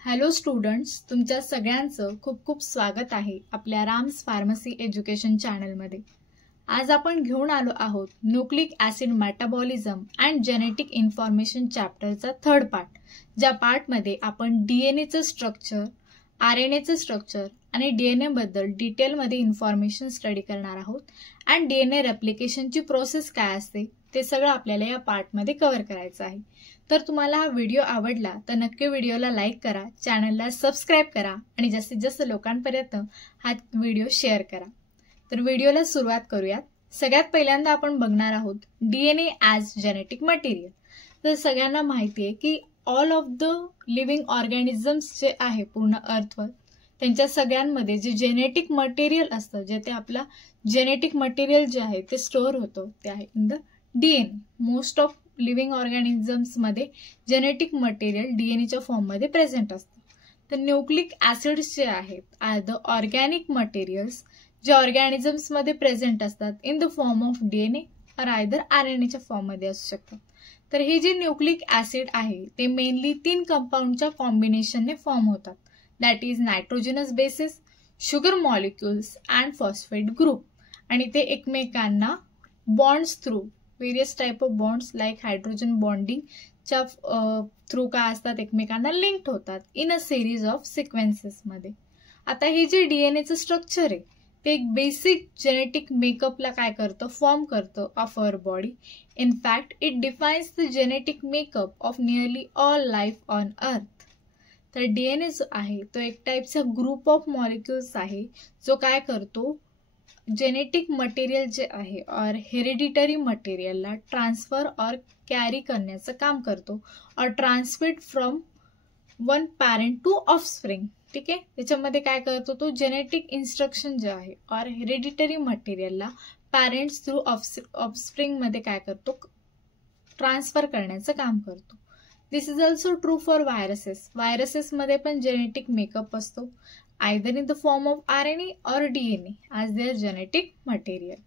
Hello students, तुमच्या सगळ्यांचं खूप खूप स्वागत आहे आपल्या राम्स फार्मसी एज्युकेशन चॅनलमध्ये। आज आपण घेऊन आलो आहोत nucleic acid metabolism and genetic information चॅप्टरचा थर्ड पार्ट, ज्या पार्टमध्ये आपण डीएनएचं स्ट्रक्चर, आरएनएचं स्ट्रक्चर आणि डीएनए बद्दल डिटेलमध्ये इन्फॉर्मेशन स्टडी करणार आहोत अँड डीएनए रेप्लिकेशनची प्रोसेस काय असते ते सगळं आपल्याला या पार्टमध्ये कव्हर करायचं आहे। तर तुम्हाला हा व्हिडिओ आवडला तर नक्की व्हिडिओला लाईक करा, चॅनलला सबस्क्राइब करा आणि जास्तीत जास्त लोकांपर्यंत हा व्हिडिओ शेअर करा। तर व्हिडिओला सुरुवात करूयात। सगळ्यात पहिल्यांदा आपण बघणार आहोत डीएनए ॲज जेनेटिक मटेरियल। तर सगळ्यांना माहिती आहे की all of the living organisms जे आहे पूर्ण अर्थवर, त्यांच्या सगळ्यांमध्ये जे जेनेटिक मटेरियल असतं, जे ते आपला जेनेटिक मटेरियल जे आहे ते स्टोअर होतं ते आहे in the DNA. Most of living organisms मध्ये जेनेटिक मटेरियल डीएनएच्या फॉर्ममध्ये प्रेझेंट असतं। तर न्यूक्लिक ॲसिड्स जे आहेत आर द ऑर्गॅनिक मटेरियल्स जे ऑर्गॅनिझम्स मध्ये प्रेझेंट असतात in the form of DNA और आयदर आरएनएच्या फॉर्ममध्ये असू शकतात। तर हे जे न्यूक्लिक ॲसिड आहे ते मेनली 3 कंपाऊंडच्या कॉम्बिनेशनने फॉर्म होतात, that is nitrogenous bases, sugar molecules and phosphate group, आणि ते एकमेकांना bonds through various type of bonds like hydrogen बॉन्डिंगच्या थ्रू काय असतात एकमेकांना लिंक्ड होतात इन अ सिरीज ऑफ सिक्वेन्सेसमध्ये। आता हे जे डीएनएचं स्ट्रक्चर आहे ते एक बेसिक जेनेटिक मेकअपला काय करतं, फॉर्म करतं of our body. In fact it defines the genetic makeup of nearly all life on earth. तर डीएनए जो आहे तो एक टाईपचा ग्रुप ऑफ मॉलिक्युल्स आहे जो काय करतो, जेनेटिक मटेरियल जे आहे और हेरिडिटरी मटेरियलला ट्रान्सफर और कॅरी करण्याचं काम करतो और transmit from one parent to offspring. ठीक आहे, त्याच्यामध्ये काय करतो तो जेनेटिक इन्स्ट्रक्शन जे आहे और हेरिडिटरी मटेरियलला पॅरेंट्स थ्रू ऑफस्प्रिंगमध्ये काय करतो, ट्रान्सफर करण्याचं काम करतो। This is also true for viruses. व्हायरसेसमध्ये पण जेनेटिक मेकअप असतो either in the form of RNA or DNA as their genetic material.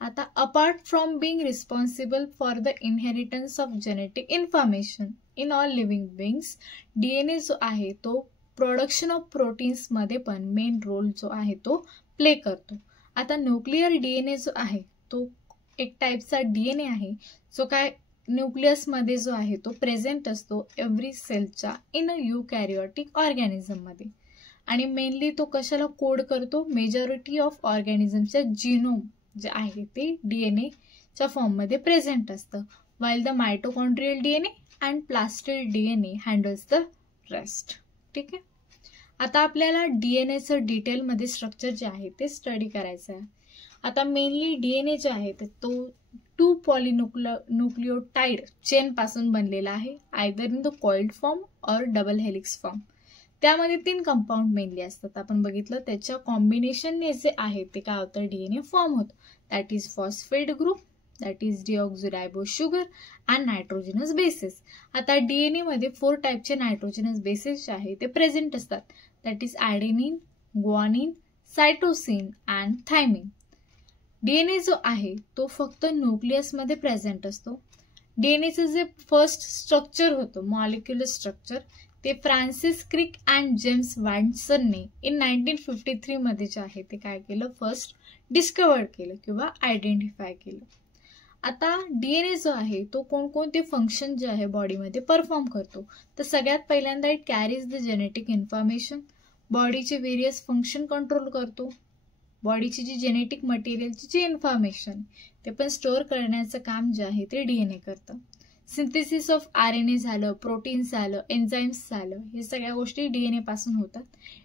आता apart from being responsible for the inheritance of genetic information in all living beings, DNA जो आहे तो production of proteins मध्ये पण main role जो आहे तो play करतो। आता न्यूक्लियर डीएनए जो आहे तो एक टाईपचा डीएनए आहे जो काय न्यूक्लियस मध्ये जो आहे तो प्रेझेंट असतो एव्हरी सेलच्या इन अ यूकॅरियोटिक ऑर्गॅनिझम मध्ये, आणि मेनली तो कशाला कोड करतो, मेजॉरिटी ऑफ ऑर्गॅनिझमच्या जीनोम जे आहे ते डीएनएच्या फॉर्ममध्ये प्रेझेंट असतं, while the mitochondrial DNA and plastid DNA handles the rest. ठीक आहे, आता आपल्याला डीएनएचं डिटेलमध्ये स्ट्रक्चर जे आहे ते स्टडी करायचं आहे। आता मेनली डीएनए जे आहे तो 2 पॉलिन्यूक्लियोटाइड चेन पासून बनलेला आहे, either in the coiled form और डबल हेलिक्स फॉर्म। त्यामध्ये 3 कंपाऊंड मेनली असतात। आपण बघितलं त्याच्या कॉम्बिनेशनने जे आहे ते काय होतं, डीएनए फॉर्म होतं, that is phosphate group, that is deoxyribo sugar and nitrogenous bases. आता डीएनए मध्ये 4 टाईपचे नायट्रोजनस बेसिस जे आहे ते प्रेझेंट असतात, that is adenine, guanine, cytosine and thymine. DNA जो आहे तो फक्त न्यूक्लियसमध्ये प्रेझेंट असतो। डीएनएचं जे फर्स्ट स्ट्रक्चर होतं, मॉलिक्युलर स्ट्रक्चर, ते फ्रान्सिस क्रिक अँड जेम्स वॅटसनने इन 1953 मध्ये जे आहे ते काय केलं, फर्स्ट डिस्कवर केलं किंवा आयडेंटिफाय केलं। आता डीएनए जो आहे तो कोणकोणते फंक्शन जे आहे बॉडीमध्ये परफॉर्म करतो, तर सगळ्यात पहिल्यांदा it carries the genetic information, बॉडीचे व्हेरियस फंक्शन कंट्रोल करतो। बॉडीची जी जेनेटिक मटेरियलची जी इन्फॉर्मेशन ते पण स्टोअर करण्याचं काम जे आहे ते डीएनए करतं। सिंथेसिस ऑफ आरएनए झालं, प्रोटीन्स झालं, एन्झाईम्स झालं, हे सगळ्या गोष्टी डीएनए पासून होतात।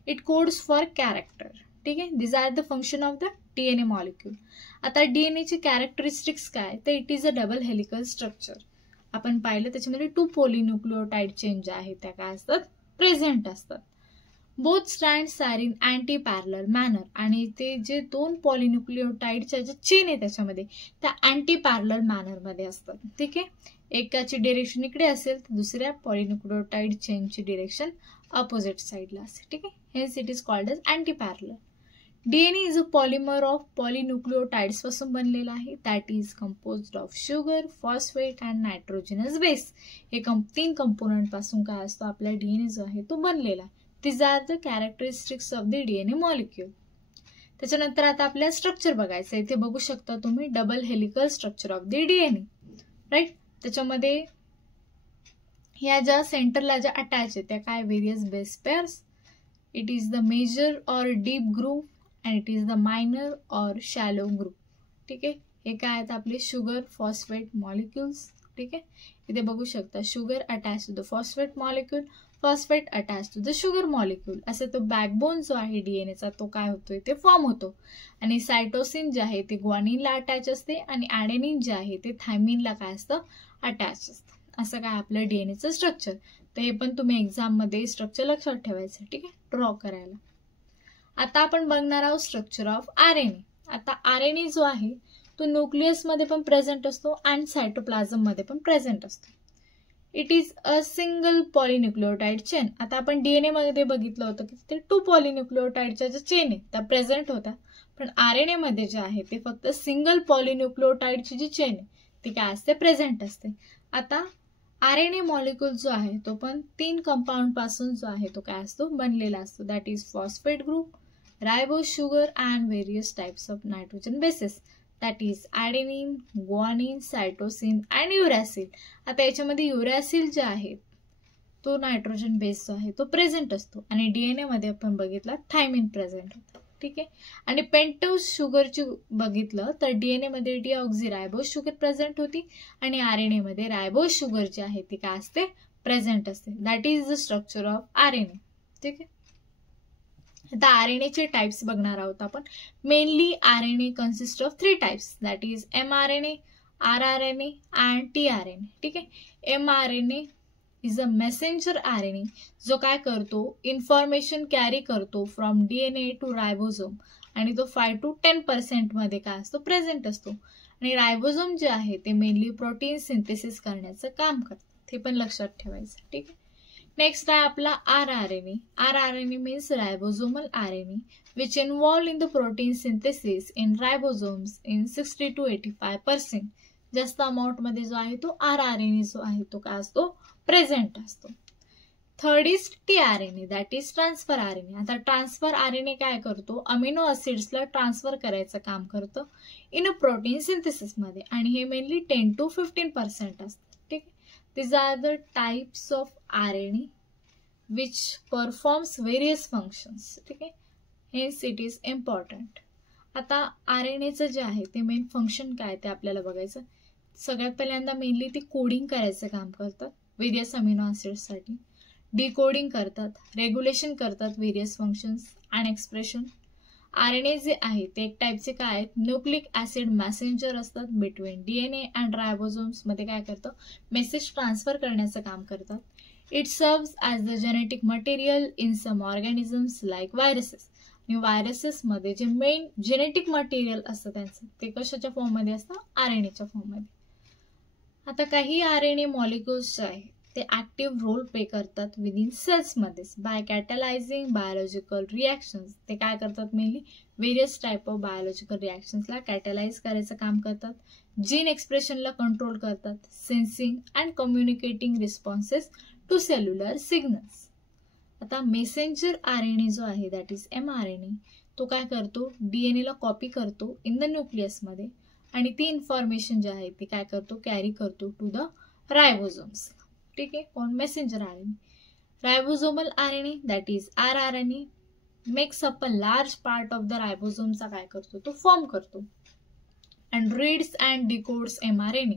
It codes for character. ठीक आहे, this are the function of the DNA molecule. आता डीएनएची कॅरेक्टरिस्टिक्स काय, तर it is a double helical structure. आपण पाहिलं त्याच्यामध्ये 2 पॉलिन्यूक्लियोटाइड चेन ज्या आहेत त्या काय असतात, प्रेझेंट असतात। Both strands are in anti parallel manner, आणि ते जे 2 पॉलिन्यूक्लियोटाइडच्या ज्या चेन आहे त्याच्यामध्ये त्या अँटी पॅरलल मॅनरमध्ये असतात। ठीक आहे, एकाची डिरेक्शन इकडे असेल तर दुसऱ्या पॉलिन्यूक्लियोटाइड चेनची डिरेक्शन अपोजिट साईडला असेल। ठीक आहे, hence it is called as anti parallel. DNA is a polymer of polynucleotides पासून बनलेला आहे. That is composed of sugar, phosphate and nitrogenous base. हे 3 कंपोनंट पासून काय असतो आपला DNA जो आहे तो बनलेला. This are the characteristics of the DNA molecule. त्याच्यानंतर आता आपल्याला स्ट्रक्चर बघायचं. इथे बघू शकता तुम्ही double helical structure of the DNA, right. त्याच्यामध्ये ह्या ज्या सेंटरला ज्या अटॅच आहेत त्या काय various base pairs. It is the major or deep group and it is the minor or shallow group. ठीक आहे. हे काय आहेत आपले शुगर फॉस्फेट मॉलिक्युल्स. ठीक आहे. इथे बघू शकता sugar attach to the phosphate molecule, phosphate attach to the sugar molecule. असे तो बॅकबोन जो आहे डीएनएचा तो काय होतोय ते फॉर्म होतो. आणि सायटोसिन जे आहे ते ग्वानिनला अटॅच असते आणि ॲडेनिन जे आहे ते थायमिनला काय असतं अटॅच असतं. असं काय आपलं डीएनएचं स्ट्रक्चर. तर हे पण तुम्ही एक्झाममध्ये स्ट्रक्चर लक्षात ठेवायचं. ठीक आहे, ड्रॉ करायला. आता आपण बघणार आहोत स्ट्रक्चर ऑफ आरएनए. आता आरएनए जो आहे तो न्यूक्लियसमध्ये पण प्रेझेंट असतो आणि सायटोप्लाझममध्ये पण प्रेझेंट असतो. It is a single polynucleotide chain. आता आपण डीएनए मध्ये बघितलं होतं की ते 2 पॉलिन्यूक्लिओटाइडच्या ज्या चेन आहेत त्या प्रेझेंट होत्या, पण आरएनए मध्ये जे आहे ते फक्त सिंगल पॉलिन्यूक्लिओटाइडची जी चेन आहे ती काय असते प्रेझेंट असते. आता आरएनए मॉलिक्यूल जो आहे तो पण 3 कंपाऊंड पासून जो आहे तो काय असतो बनलेला असतो. That is phosphate group, ribose sugar and various types of nitrogen bases. That is adenine, guanine, cytosine and uracil. आता याच्यामध्ये युरॅसिल जे आहे तो नायट्रोजन बेस जो आहे तो प्रेझेंट असतो आणि डीएनए मध्ये आपण बघितला थायमिन प्रेझेंट होतं. ठीक आहे. आणि पेंटोज शुगरची बघितलं तर डीएनए मध्ये डीऑक्झीरायबोज शुगर प्रेझेंट होती आणि आरएनए मध्ये रायबोज शुगर जी आहे ती काय असते प्रेझेंट असते. That is the structure of RNA. ठीक आहे. आता आरएनएचे टाइप्स बघणार आहोत आपण. Mainly RNA consist of 3 types. That is mRNA, rRNA and tRNA. ठीक आहे. MRNA is a messenger RNA जो काय करतो इन्फॉर्मेशन कॅरी करतो फ्रॉम डीएनए टू रायबोझोम आणि तो 5 to 10% मध्ये काय असतो प्रेझेंट असतो. आणि रायबोझोम जे आहे ते मेनली प्रोटीन सिंथेसिस करण्याचं काम करतात. ते पण लक्षात ठेवायचं. ठीक आहे. नेक्स्ट आहे आपला rRNA. RRNA means ribosomal RNA which involve in the protein synthesis in ribosomes in 60 to 85%. जास्त अमाऊंट मध्ये जो आहे तो आरआरएनए जो आहे तो काय असतो प्रेझेंट असतो. Third is tRNA. That is transfer RNA. आता ट्रान्सफर आरएनए काय करतो अमिनो ऍसिड्सला ट्रान्सफर करायचं काम करतं इन अ प्रोटीन सिंथेसिस मध्ये आणि हे मेनली 10 to 15% असतं. ठीक आहे. These are the types of RNA which performs various functions. ठीक आहे. Hence it is important. आता आरएनएचं जे आहे ते मेन फंक्शन काय ते आपल्याला बघायचं. सगळ्यात पहिल्यांदा मेनली ते कोडिंग करायचं काम करतात व्हेरियस अमिनो ऍसिड्ससाठी, डिकोडिंग करतात, रेग्युलेशन करतात various functions and expression. RNA जे आहे ते एक टाईपचे काय आहेत न्यूक्लिक ऍसिड मॅसेंजर असतात बिटवीन डीएनए अँड रायबोझोम्स मध्ये काय करतं मेसेज ट्रान्सफर करण्याचं काम करतात. It serves as the genetic material in some organisms like viruses. आणि व्हायरसेसमध्ये जे मेन जेनेटिक मटेरियल असतं त्यांचं ते कशाच्या फॉर्ममध्ये असतं आरएनएच्या फॉर्ममध्ये. आता काही आरएनए मॉलिक्युल्स जे आहेत ते ऍक्टिव्ह रोल प्ले करतात विदिन सेल्समध्येच बाय कॅटलायझिंग बायोलॉजिकल रिॲक्शन्स. ते काय करतात mainly various type of biological रिॲक्शन्सला कॅटलाइज करायचं काम करतात, जीन एक्सप्रेशनला कंट्रोल करतात, sensing and communicating responses to cellular signals. आता मेसेंजर आरएनए जो आहे दॅट इज एमआरएनए तो काय करतो डीएनएला कॉपी करतो इन द न्यूक्लियसमध्ये आणि ती इन्फॉर्मेशन जी आहे ती काय करतो कॅरी करतो टू द रायबोझोम्स. ठीक आहे. कोण messenger RNA. Ribosomal RNA that is rRNA makes up a large part of the रायबोझोमचा काय करतो तो फॉर्म करतो and reads and decodes mRNA.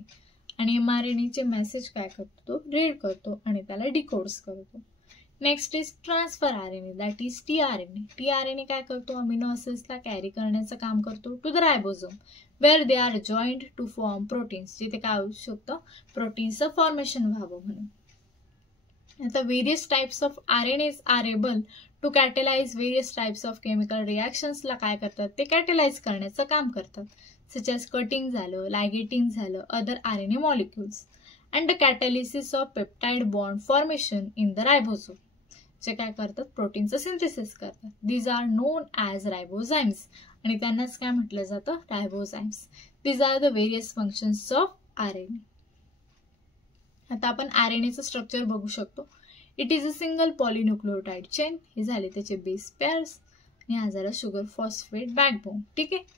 आणि एमआरएनएचे मेसेज काय करतो तो रीड करतो आणि त्याला डिकोड्स करतो. Next is transfer RNA that is tRNA. TRNA काय करतो अमिनो ऍसिड्सला कॅरी करण्याचं काम करतो to the ribosome where they are joined to form proteins. जिथे काय होऊ शकतं प्रोटीन्सचं फॉर्मेशन व्हावं म्हणून. आता various types of RNAs are able to catalyse various types of chemical रिॲक्शन्सला काय करतात ते कॅटलाइज करण्याचं काम करतात. सच एज कटिंग झालं, लायगेटिंग झालं, other RNA molecules and the catalysis of peptide bond formation in the ribosome. जे काय करतात, प्रोटीनचं सिंथेसिस करतात. These are known as ribozymes, आणि त्यांनाच काय म्हटलं जातं, ribozymes. These are the various functions of RNA. आता आपण RNAचं स्ट्रक्चर बघू शकतो. It is a single polynucleotide chain. हे झाले त्याचे बेस पेअर्स, आणि हा झाला शुगर फॉस्फेट बॅकबोन. ठीक आहे,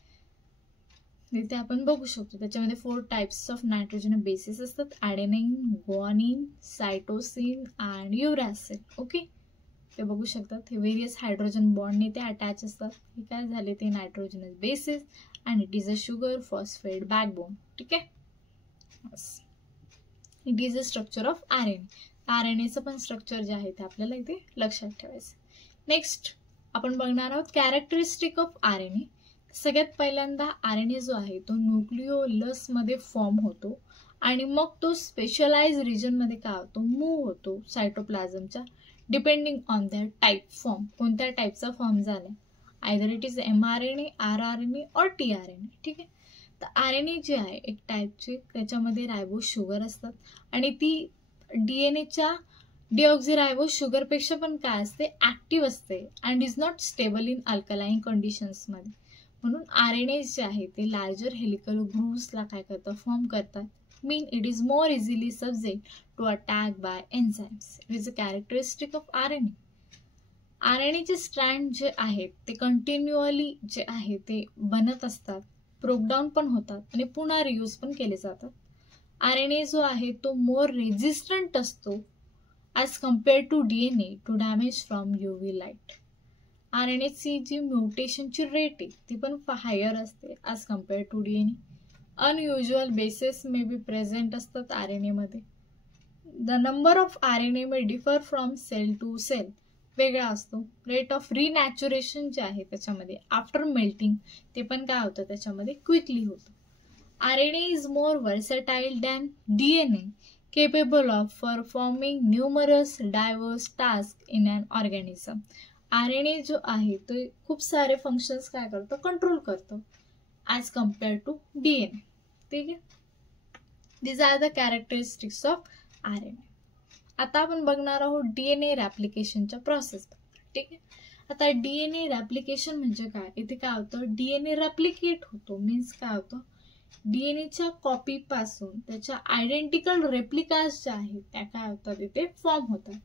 इथे आपण बघू शकतो त्याच्यामध्ये 4 टाइप्स ऑफ नायट्रोजन बेसिस असतात, ॲडेनाइन, ग्वानिन, सायटोसिन अँड युरॅसिल. ओके, ते बघू शकतात. हे व्हेरियस हायड्रोजन बॉन्डने ते अटॅच असतात. हे काय झाले, ते nitrogenous bases and it is a sugar phosphate backbone. ठीक आहे, it is a structure of RNA. RNAचं पण स्ट्रक्चर जे आहे ते आपल्याला इथे लक्षात ठेवायचं. नेक्स्ट आपण बघणार आहोत कॅरेक्टरिस्टिक ऑफ RNA. सगळ्यात पहिल्यांदा RNA जो आहे तो न्यूक्लिओलस मध्ये फॉर्म होतो, आणि मग तो स्पेशलाइज रिजन मध्ये काय होतो, मूव्ह होतो सायटोप्लाझमच्या, depending on the type form. कोणत्या टाइपचा फॉर्म झाला, either it is mRNA, rRNA और tRNA. ठीक आहे, तर RNA जे आहे एक टाइपचे, त्याच्यामध्ये रायबो शुगर असतात, आणि ती DNAच्या डिऑक्झिरायबोज शुगरपेक्षा पण काय असते, ऍक्टिव्ह असते, and is not stable in alkaline कंडिशन्समध्ये. म्हणून RNA जे आहे ते लार्जर हेलिकल ग्रूव्सला काय करतात, फॉर्म करतात. Mean it is more easily subject to attack by enzymes. It is a characteristic of RNA. RNAचे स्ट्रँड जे आहेत ते कंटिन्युअली जे आहे ते बनत असतात, ब्रोकडाऊन पण होतात, आणि पुन्हा रियूज पण केले जातात. RNA जो आहे तो मोर रेझिस्टंट असतो as compared to DNA to damage from UV light. RNAची जी म्युटेशनची रेट आहे ती पण हायर असते as compared to DNA. Unusual bases may be present असतात RNA मध्ये. The number of RNA may differ from cell to cell, वेगळा असतो. रेट ऑफ रिनॅच्युरेशन जे आहे त्याच्यामध्ये आफ्टर मेल्टिंग ते पण काय होतं, त्याच्यामध्ये क्विकली होतं. RNA is more versatile than DNA, capable of performing numerous diverse tasks in an organism. RNA जो आहे तो खूप सारे फंक्शन्स काय करतो, कंट्रोल करतो ॲज कम्पेअर टू DNA. ठीक आहे, these are the characteristics of RNA. आता आपण बघणार आहोत DNA रॅप्लिकेशनच्या प्रोसेस. ठीक आहे, आता DNA रॅप्लिकेशन म्हणजे काय, इथे काय होतं, DNA रॅप्लिकेट होतो, मीन्स काय होतं, DNAच्या कॉपी पासून त्याच्या आयडेंटिकल रेप्लिकास ज्या आहेत त्या काय होतात, इथे फॉर्म होतात.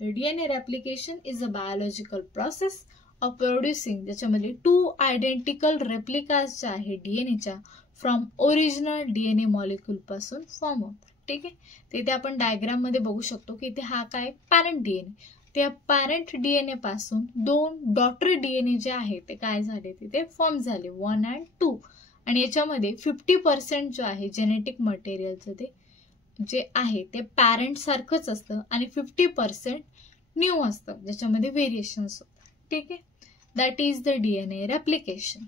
DNA replication is a biological process of producing ज्याच्यामध्ये 2 आयडेंटिकल रेप्लिकास ज्या आहे DNAच्या फ्रॉम ओरिजिनल DNA मॉलिक्यूल पासून फॉर्म होतात. ठीक आहे, तिथे आपण डायग्राम मध्ये बघू शकतो की इथे हा काय पॅरेंट DNA, त्या पॅरेंट DNA पासून 2 डॉटर DNA जे आहे ते काय झाले, तिथे फॉर्म झाले 1 and 2, आणि याच्यामध्ये 50% जो आहे जेनेटिक मटेरियलचं ते जे आहे ते पॅरेंट सारखंच असतं, आणि 50% न्यू असतं ज्याच्यामध्ये व्हेरिएशन्स होतात. ठीक आहे, that is the DNA replication.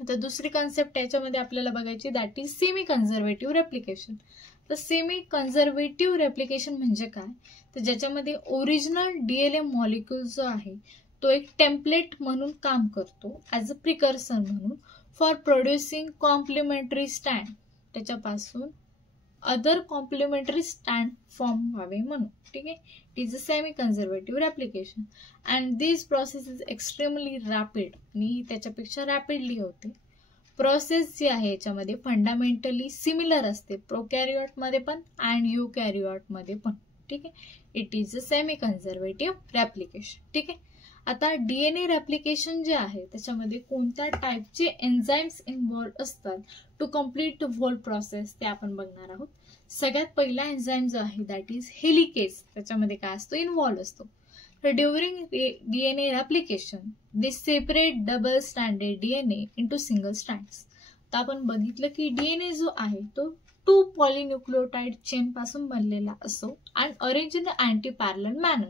आता दुसरी कन्सेप्ट याच्यामध्ये आपल्याला बघायची, that is semi conservative replication. तर सेमी कन्झर्वेटिव्ह रेप्लिकेशन म्हणजे काय, तर ज्याच्यामध्ये ओरिजिनल DNA मॉलिक्यूल जो आहे तो एक टेम्पलेट म्हणून काम करतो, ॲज अ प्रिकर्सर म्हणून फॉर प्रोड्युसिंग कॉम्प्लिमेंटरी स्टँड, त्याच्यापासून अदर कॉम्प्लिमेंटरी स्टँड फॉर्म व्हावे म्हणून. ठीक आहे, it is a semi conservative replication and this process is extremely rapid, आणि त्याच्यापेक्षा रॅपिडली होते. प्रोसेस जी आहे याच्यामध्ये फंडामेंटली सिमिलर असते प्रोकॅरिओटमध्ये पण अँड युकॅरिओटमध्ये पण. ठीक आहे, it is a semi conservative replication. ठीक आहे, आता DNA रेप्लिकेशन जे आहे त्याच्यामध्ये कोणत्या टाईपचे एन्झाइम्स इन्व्हॉल्व असतात to complete the whole process ते आपण बघणार आहोत. सगळ्यात पहिला एन्झाइम जो आहे दॅट इज हेलिकेज, त्याच्यामध्ये काय असतो, इन्व्हॉल्व असतो. तर during DNA replication they separate double स्टँडेड DNA इंटू सिंगल स्टँड्स. तर आपण बघितलं की DNA जो आहे तो 2 पॉलिन्यूक्लियोटाइड चेन पासून बनलेला असतो and arrange in anti parallel manner.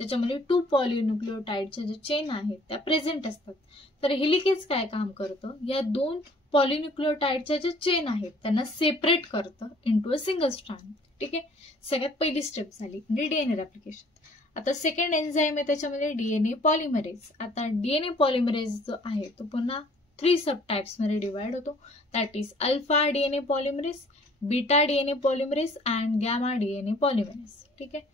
त्याच्यामध्ये 2 पॉलिन्यूक्लियोटाइडच्या ज्या चेन आहेत त्या प्रेझेंट असतात. तर हेलिकेज काय काम करतं, या 2 पॉलिन्यूक्लियोटाइडच्या ज्या चेन आहेत त्यांना सेपरेट करतं इंटू अ सिंगल स्ट्रँड. ठीक आहे, सगळ्यात पहिली स्टेप झाली म्हणजे DNA रेप्लिकेशन. आता सेकंड एन्झाइम आहे त्याच्यामध्ये DNA पॉलिमरेज. आता DNA पॉलिमरेज जो आहे तो पुन्हा 3 सब टाइप्स मध्ये डिवाइड होतो, that is alpha DNA polymerase, beta DNA polymerase and gamma DNA polymerase. ठीक आहे,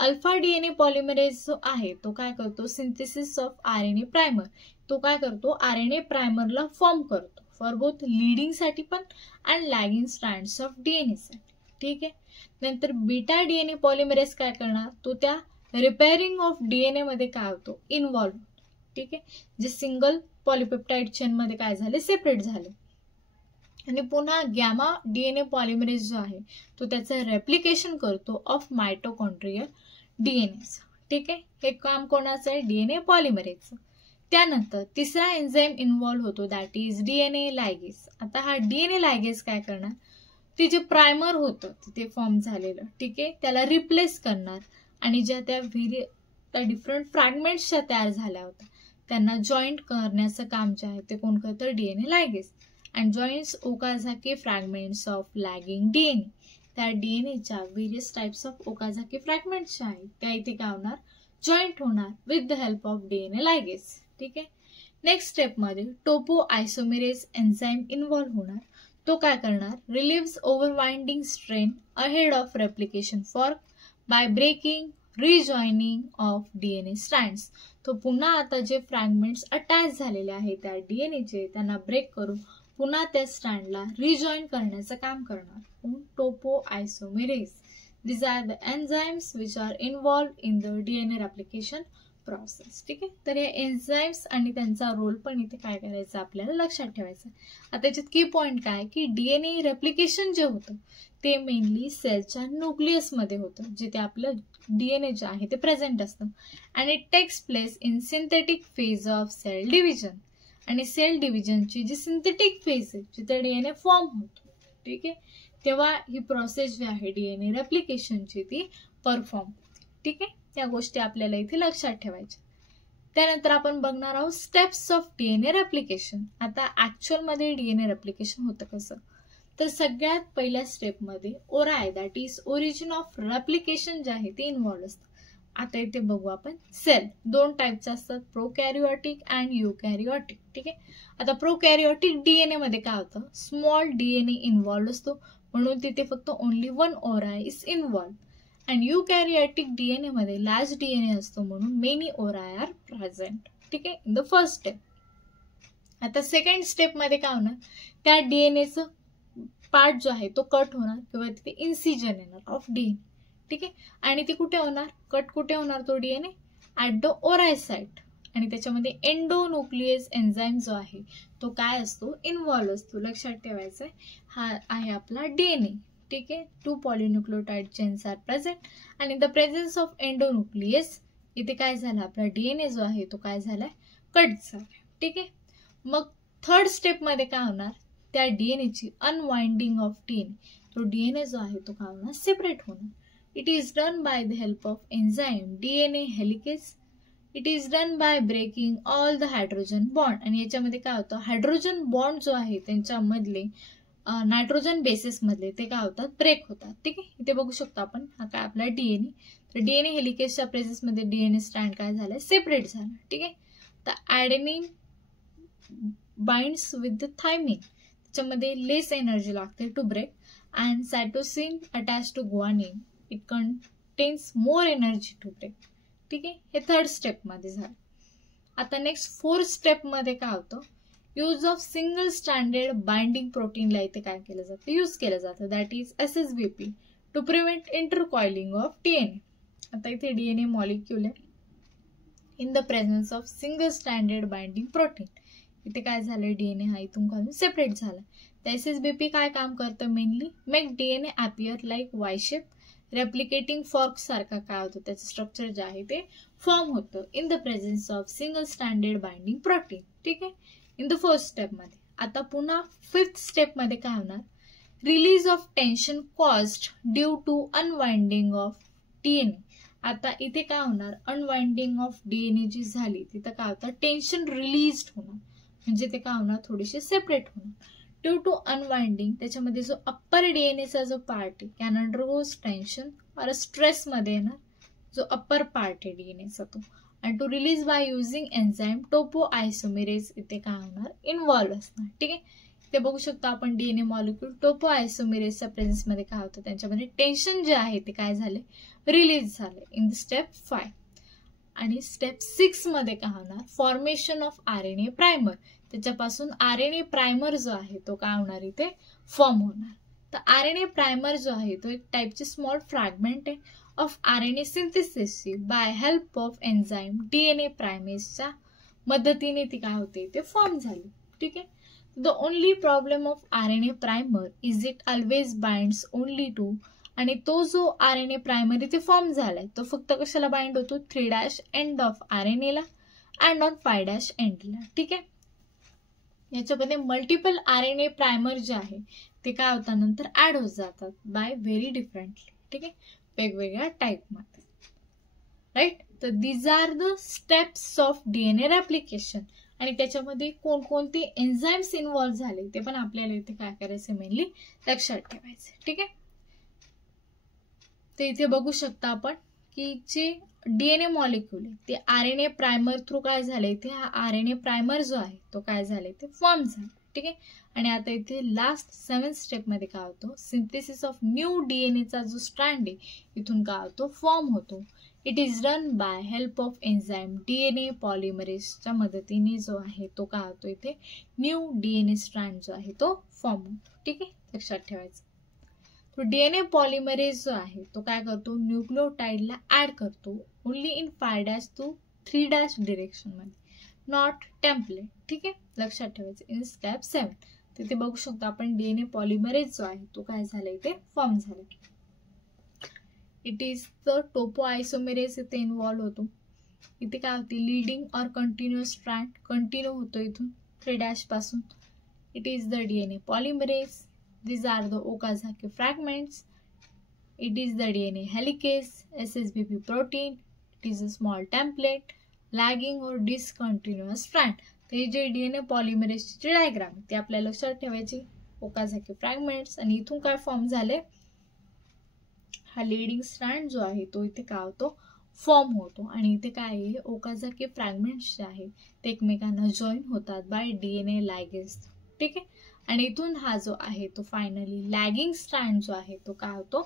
अल्फा डीएनए पॉलिमरेज जो आहे तो काय करतो, सिंथेसिस ऑफ आरएनए प्रायमर, तो काय करतो, आरएनए प्रायमरला फॉर्म करतो फॉर बोथ लीडिंग साठी पण and lagging strands of DNA साठी. ठीक आहे. नंतर बीटा डीएनए पॉलिमरेज काय करणार, तो त्या रिपेअरिंग ऑफ डीएनए मध्ये काय होतो, इन्व्हॉल्व. ठीक आहे. जे सिंगल पॉलिपेप्टाइड चेन मध्ये काय झाले, सेपरेट झाले. आणि पुन्हा गॅमा डीएनए पॉलिमरेज जो आहे तो त्याचं रेप्लिकेशन करतो ऑफ मायटोकॉन्ड्रियल डीएनए. ठीक आहे. हे काम कोणाचं आहे, डीएनए पॉलिमरेजचं. त्यानंतर तिसरा एन्झाईम इन्व्हॉल्व होतो, दॅट इज डीएनए लायगेस. आता हा डीएनए लायगेस काय करणार, ते जे प्रायमर होतं तिथे फॉर्म झालेलं, ठीक आहे, त्याला रिप्लेस करणार आणि ज्या त्या डिफरंट फ्रॅगमेंट्सच्या तयार झाल्या होत्या त्यांना जॉईंट करण्याचं काम जे आहे ते कोण करतं, DNA ligase. And joints Okazaki fragments of lagging DNA. त्या डीएनएच्या various types of Okazaki fragments ज्या आहेत त्या इथे काय होणार, जॉईंट होणार with the help of DNA ligase. ठीक आहे. नेक्स्ट स्टेपमध्ये टोपो आयसोमेरेज एन्झाईम इन्व्हॉल्व होणार. तो काय करणार, relieves overwinding strain ahead of replication fork by breaking rejoining of DNA strands. तो पुन्हा आता जे फ्रॅगमेंट्स अटॅच झालेले आहेत त्या डीएनएचे त्यांना ब्रेक करून पुन्हा त्या स्ट्रँडला रिजॉईन करण्याचं काम करणार टोपो आयसोमेरेज. These are the enzymes which are involved in the DNA replication process. ठीक आहे. तर हे एन्झाईम्स आणि त्यांचा रोल पण इथे काय करायचं आपल्याला लक्षात ठेवायचं. आता याच्यात की पॉइंट काय की डीएनए रेप्लिकेशन जे होतं ते मेनली सेलच्या न्यूक्लियसमध्ये होतं, जिथे आपलं डीएनए जे आहे ते प्रेझेंट असतं. And it takes place in synthetic phase of cell division. आणि सेल डिव्हिजनची जी सिंथेटिक फेज आहे जिथे डीएनए फॉर्म होतो, ठीक आहे, तेव्हा ही प्रोसेस जी आहे डीएनए रेप्लिकेशनची ती परफॉर्म होते. ठीक आहे. त्या गोष्टी आपल्याला इथे लक्षात ठेवायच्या. त्यानंतर आपण बघणार आहोत स्टेप्स ऑफ डीएनए रेप्लिकेशन. आता ऍक्च्युअल मध्ये डीएनए रेप्लिकेशन होतं कसं, तर सगळ्यात पहिल्या स्टेपमध्ये ओरा आहे, that is origin of replication जे आहे ते इन्व्हॉल्व असतं. आता इथे बघू आपण सेल दोन टाईपचे असतात, प्रोकॅरिओटिक अँड युकॅरिओटिक. ठीक आहे. आता प्रोकॅरिओटिक डीएनए मध्ये काय होतं, स्मॉल डीएनए इन्व्हॉल्व असतो म्हणून तिथे फक्त only one ori is involve. And eukaryotic DNA मध्ये लार्ज डीएनए असतो म्हणून मेनी ओरा आर प्रेझेंट. ठीक आहे, इन द फर्स्ट स्टेप. आता सेकंड स्टेप मध्ये काय होणार, त्या डीएनएचं पार्ट जो आहे तो कट होणार किंवा तिथे इन्सिजन येणार ऑफ डीएनए. ठीक आहे. आणि ते कुठे होणार, कट कुठे होणार तो डीएनए, ऍट द ओराय साइट. आणि त्याच्यामध्ये एंडोन्यूक्लियस एन्झाईम जो आहे तो काय असतो, इन्व्हॉल्व असतो. लक्षात ठेवायचं आहे, हा आहे आपला डीएनए. ठीक आहे. 2 पॉलिन्यूक्लियोटाइड चेन्स आर प्रेझेंट आणि द प्रेझेन्स ऑफ एंडोन्यूक्लियस इथे काय झालं, आपला डीएनए जो आहे तो काय झालाय, कट झालाय. ठीक आहे. मग थर्ड स्टेप मध्ये काय होणार, त्या डीएनएची अनवाइंडिंग ऑफ डीएनए. तो डीएनए जो आहे तो काय होणार, सेपरेट होणार. It is done by the help of enzyme DNA helicase. It is done by breaking all the hydrogen bond. आणि याच्यामध्ये काय होतं, हायड्रोजन बॉन्ड जो आहे त्यांच्यामधले नायट्रोजन बेसिस मधले ते काय होतात, ब्रेक होतात. ठीक आहे. इथे बघू शकतो आपण हा काय आपला डीएनए. तर डीएनए हेलिकेजच्या प्रेझेन्स मध्ये डीएनए स्ट्रँड काय झालाय, सेपरेट झाला. ठीक आहे. तर adenine binds with the thymine, त्याच्यामध्ये लेस एनर्जी लागते to break. And cytosine attach to guanine, it contains more energy to break. ठीक आहे. हे थर्ड स्टेप मध्ये झालं. आता नेक्स्ट फोर्थ स्टेप मध्ये काय होतं, use of single standard binding प्रोटीनला इथे काय केलं जातं, यूज केलं जातं, that is SSBP to prevent intercoiling of DNA. आता इथे डीएनए मॉलिक्यूल आहे in the presence of single standard binding protein. इथे काय झालं, डीएनए हा इथून काढून सेपरेट झाला. तर SSBP काय काम करतं, mainly make DNA appear like why shape. Replicating fork सारखा काय होतं, त्याचं स्ट्रक्चर जे आहे ते फॉर्म होतं in the presence of single standard binding protein. ठीक आहे. इन द फर्स्ट स्टेप मध्ये. आता पुन्हा फिफ्थ स्टेप मध्ये काय होणार, release of tension caused due to unwinding of DNA. आता इथे काय होणार, अनवाइंडिंग ऑफ डीएनए जी झाली तिथं काय होतं, टेन्शन रिलीज होणार, म्हणजे ते काय होणार, थोडेसे सेपरेट होणार. ड्यू टू अनवाइंडिंग त्याच्यामध्ये जो अप्पर डीएनएचा जो पार्ट आहे can undergoes tension or stress मध्ये येणार, जो अप्पर पार्ट आहे डीएनएचा तो. आणि to release by using enzyme topo isomerase इथे काय होणार, इन्व्हॉल्व असणार. ठीक आहे. ते बघू शकतो आपण डीएनए मॉलिक्यूल टोपोआयसोमेरेसच्या प्रेझेन्समध्ये काय होतं, त्यांच्यामध्ये टेन्शन जे आहे ते काय झाले, रिलीज झाले इन द स्टेप 5. आणि स्टेप 6 मध्ये काय होणार, फॉर्मेशन ऑफ आरएनए प्रायमर. त्याच्यापासून आरएनए प्रायमर जो आहे तो काय होणार इथे फॉर्म होणार. तर आरएनए प्रायमर जो आहे तो एक टाईपची स्मॉल फ्रॅगमेंट आहे ऑफ आरएनए सिंथेसिसची by help of enzyme DNA प्रायमेसच्या मदतीने ती काय होते ते फॉर्म झाली. ठीक आहे. The only problem of RNA primer is it always binds only to, आणि तो जो आरएनए प्रायमर इथे फॉर्म झालाय तो फक्त कशाला बाइंड होतो, 3' एंड ऑफ आरएनए ला अँड ऑन 5' एंडला. ठीक आहे. याच्यामध्ये मल्टिपल आरएनए प्रायमर जे आहे ते काय होतात नंतर ऍड होत जातात बाय व्हेरी डिफरंटली. ठीक आहे, वेगवेगळ्या टाईपमध्ये. राईट. तर these are the steps of DNA replication. आणि त्याच्यामध्ये कोणकोणते एन्झाईम्स इन्व्हॉल्व्ह झाले ते पण आपल्याला इथे काय करायचं मेनली लक्षात ठेवायचे. ठीक आहे. तर इथे बघू शकता आपण की जे डीएनए मॉलिक्यूल आहे ते आरएनए प्रायमर थ्रू काय झाले, इथे हा आरएनए प्रायमर जो आहे तो काय झाले ते फॉर्म झाला. ठीक आहे. आणि आता इथे लास्ट 7th स्टेप मध्ये काय होतो, सिंथेसिस ऑफ न्यू डीएनएचा जो स्ट्रँड आहे इथून काय होतो फॉर्म होतो. It is run by help of enzyme DNA पॉलिमरेजच्या मदतीने जो आहे तो काय होतो इथे न्यू डीएनए स्ट्रँड जो आहे तो फॉर्म होतो. ठीक आहे, लक्षात ठेवायचं. तो डीएनए पॉलिमरेज जो आहे तो काय करतो, न्यूक्लिओटाइडला ऍड करतो ओनली इन 5' to 3' डिरेक्शन मध्ये, नॉट टेम्पलेट. ठीक आहे, लक्षात ठेवायचं. इन स्टेप 7 तिथे बघू शकतो आपण डीएनए पॉलिमरेज जो आहे तो काय झाला इथे फॉर्म झाला. इट इज द टोपोआयसोमेरेज इथे इन्व्हॉल्व्ह होतो. इथे काय होते, लीडिंग और कंटिन्युअस स्ट्रँड कंटिन्यू होतो इथून 3' पासून. It is the DNA polymerase. These are the Okazaki fragments. It is the DNA helicase, SSBP protein. It is a small template, lagging or discontinuous strand. ते जे डीएनए पॉलिमरेजचे डायग्राम ते आपल्याला लक्षात ठेवायची. ओकाझाकी fragments. आणि इथून काय फॉर्म झाले, हा लीडिंग स्ट्रँड जो आहे तो इथे काय होतो फॉर्म होतो. आणि इथे काय आहे, ओकाझाकी फ्रॅगमेंट्स जे आहे ते एकमेकांना जॉईन होतात बाय डीएनए लायगेज. ठीक आहे. आणि इथून हा जो आहे तो फायनली लॅगिंग स्ट्रँड जो आहे तो काय होतो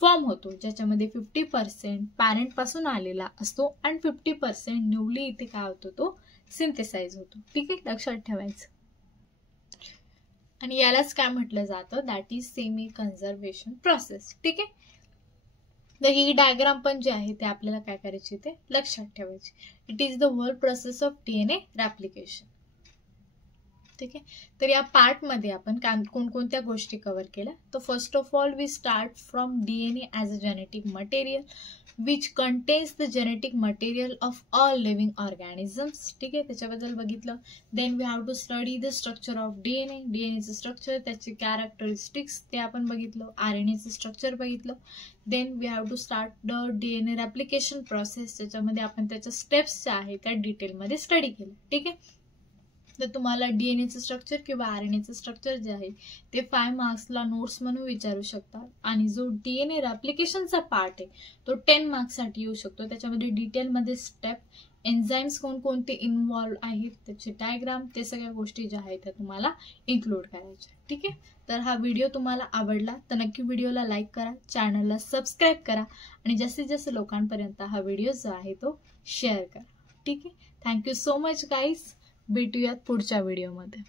फॉर्म होतो, ज्याच्यामध्ये 50% पॅरेंट पासून आलेला असतो आणि 50% न्यूली इथे काय होतो तो सिंथेसाइज होतो. ठीक आहे, लक्षात ठेवायचं. आणि यालाच काय म्हटलं जातं, that is semi conservation process. ठीक आहे. तर ही डायग्राम पण जे आहे ते आपल्याला काय करायची ते लक्षात ठेवायची. It is the whole process of DNA replication. ठीक आहे. तर या पार्ट मध्ये आपण कोणकोणत्या गोष्टी कव्हर केल्या. तर first of all we start from DNA as a genetic material which contains the genetic material of all living organisms. ठीक आहे, त्याच्याबद्दल बघितलं. Then we have to study the structure of DNA, डीएनएचं स्ट्रक्चर, त्याचे characteristics ते आपण बघितलं. आरएनएचं स्ट्रक्चर बघितलं. Then we have to start the DNA replication process, ज्याच्यामध्ये आपण त्याच्या स्टेप्स ज्या आहेत त्या डिटेलमध्ये स्टडी केलं. ठीक आहे. तर तुम्हाला डीएनएचं स्ट्रक्चर किंवा आरएनएचं स्ट्रक्चर जे आहे ते 5 मार्क्सला नोट्स म्हणून विचारू शकतात. आणि जो डीएनए रॅप्लिकेशनचा पार्ट आहे तो 10 मार्क्ससाठी येऊ शकतो. त्याच्यामध्ये डिटेलमध्ये स्टेप, एन्झाईम्स कोणकोणते इन्व्हॉल्व आहेत, त्याचे डायग्राम, ते सगळ्या गोष्टी ज्या आहेत त्या तुम्हाला इन्क्लूड करायच्या. ठीक आहे. तर हा व्हिडिओ तुम्हाला आवडला तर नक्की व्हिडिओला लाईक करा, चॅनलला सबस्क्राईब करा आणि जास्तीत जास्त लोकांपर्यंत हा व्हिडिओ जो आहे तो शेअर करा. ठीक आहे. Thank you so much guys. भेटूयात पुढच्या व्हिडिओमध्ये.